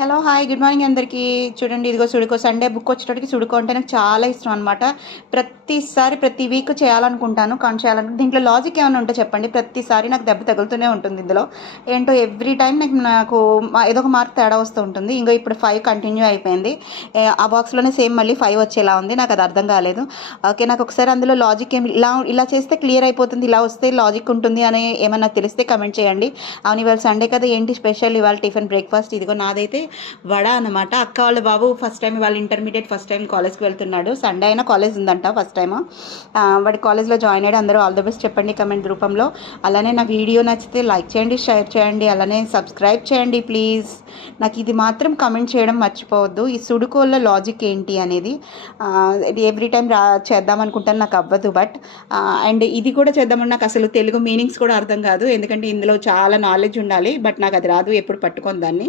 Hello hi good morning అందరికీ. చూడండి ఇదిగో సుడుకో సండే బుక్ వచ్చేటప్పటికి సుడుకో అంటే నాకు చాలా ఇష్టం అనమాట. ప్రతిసారి ప్రతి వీక్ చేయాలనుకుంటాను, కానీ దీంట్లో లాజిక్ ఏమైనా ఉంటే చెప్పండి. ప్రతిసారి నాకు దెబ్బ తగులుతూనే ఉంటుంది ఇందులో. ఏంటో ఎవ్రీ టైం నాకు ఏదో ఒక మార్క్ తేడా వస్తూ ఉంటుంది. ఇంకో ఇప్పుడు 5 కంటిన్యూ అయిపోయింది. ఆ బాక్స్లోనే సేమ్ మళ్ళీ 5 వచ్చేలా ఉంది. నాకు అది అర్థం కాలేదు. ఓకే, నాకు ఒకసారి అందులో లాజిక్ ఏమి ఇలా చేస్తే క్లియర్ అయిపోతుంది, ఇలా వస్తే లాజిక్ ఉంటుంది అని ఏమన్నా తెలిస్తే కమెంట్ చేయండి. అవును, ఇవాళ సండే కదా, ఏంటి స్పెషల్ ఇవాళ టిఫిన్ బ్రేక్ఫాస్ట్? ఇదిగో నాదైతే వడ అనమాట. అక్క వాళ్ళ బాబు ఫస్ట్ టైం, వాళ్ళ ఇంటర్మీడియట్ ఫస్ట్ టైం కాలేజ్కి వెళ్తున్నాడు. సండే అయినా కాలేజ్ ఉందంట ఫస్ట్ టైం. వాడి కాలేజ్లో జాయిన్ అయ్యాడు. అందరూ ఆల్ ది బెస్ట్ చెప్పండి కమెంట్ రూపంలో. అలానే నా వీడియో నచ్చితే లైక్ చేయండి, షేర్ చేయండి, అలానే సబ్స్క్రైబ్ చేయండి ప్లీజ్. నాకు ఇది మాత్రం కమెంట్ చేయడం మర్చిపోవద్దు, ఈ సుడుకోళ్ళ లాజిక్ ఏంటి అనేది. ఎవ్రీ టైం చేద్దాం అనుకుంటాను, నాకు అవ్వదు. బట్ అండ్ ఇది కూడా చేద్దామని నాకు అసలు తెలుగు మీనింగ్స్ కూడా అర్థం కాదు, ఎందుకంటే ఇందులో చాలా నాలెడ్జ్ ఉండాలి. బట్ నాకు అది రాదు, ఎప్పుడు పట్టుకొని దాన్ని.